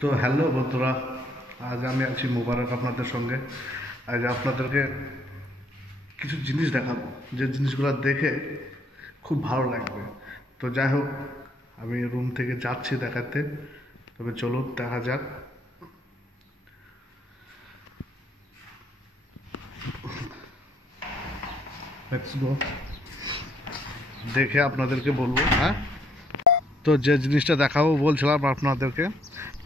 তো হ্যালো বন্ধুরা, আজ আমি আছি মোবারক আপনাদের সঙ্গে। আজ আপনাদেরকে কিছু জিনিস দেখাবো, যে জিনিসগুলো দেখে খুব ভালো লাগবে। তো যাই হোক, আমি রুম থেকে যাচ্ছি দেখাতে। তবে চলুন দেখা যাক। Let's go. দেখে আপনাদেরকে বলবো। হ্যাঁ, তো যে জিনিসটা দেখাবো বলছিলাম আপনাদেরকে,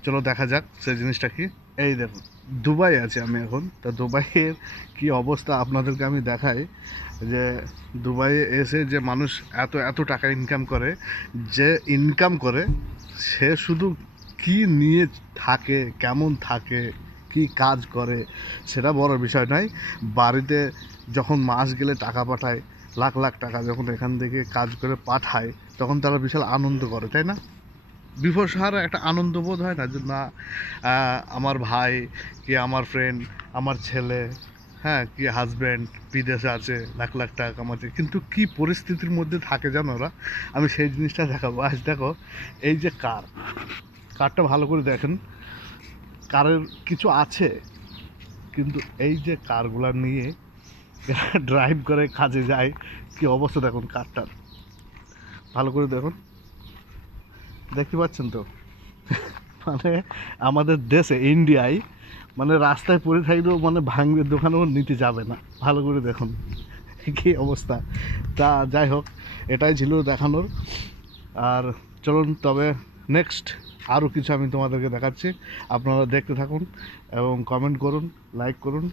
চলো দেখা যাক সেই জিনিসটা কি। এই দেখুন, দুবাই আছে আমি এখন। তো দুবাইয়ের কি অবস্থা আপনাদেরকে আমি দেখাই। যে দুবাইয়ে এসে যে মানুষ এত এত টাকা ইনকাম করে, যে ইনকাম করে সে শুধু কি নিয়ে থাকে, কেমন থাকে, কি কাজ করে সেটা বড় বিষয় নয়। বাড়িতে যখন মাস গেলে টাকা পাঠায়, লাখ লাখ টাকা যখন এখান থেকে কাজ করে পাঠায়, তখন তারা বিশাল আনন্দ করে, তাই না? বিফোর সাহারা একটা আনন্দ বোধ হয় না যে না, আমার ভাই কি আমার ফ্রেন্ড, আমার ছেলে, হ্যাঁ, কি হাজব্যান্ড বিদেশে আছে, লাখ লাখ টাকা কামাচ্ছে, কিন্তু কি পরিস্থিতির মধ্যে থাকে জানো ওরা। আমি সেই জিনিসটা দেখাবো আজ। দেখো, এই যে কারটা ভালো করে দেখেন। কারের কিছু আছে, কিন্তু এই যে কারগুলা নিয়ে ড্রাইভ করে কাজে যায়, কি অবস্থা দেখুন কারটার। ভালো করে দেখুন, দেখতে পাচ্ছেন তো? মানে আমাদের দেশে ইন্ডিয়ায় মানে রাস্তায় পড়ে থাকলেও মানে ভাঙবে দোকানেও নিতে যাবে না। ভালো করে দেখুন কী অবস্থা। তা যাই হোক, এটাই ছিল দেখানোর। আর চলুন তবে নেক্সট আরও কিছু আমি তোমাদেরকে দেখাচ্ছি। আপনারা দেখতে থাকুন এবং কমেন্ট করুন, লাইক করুন।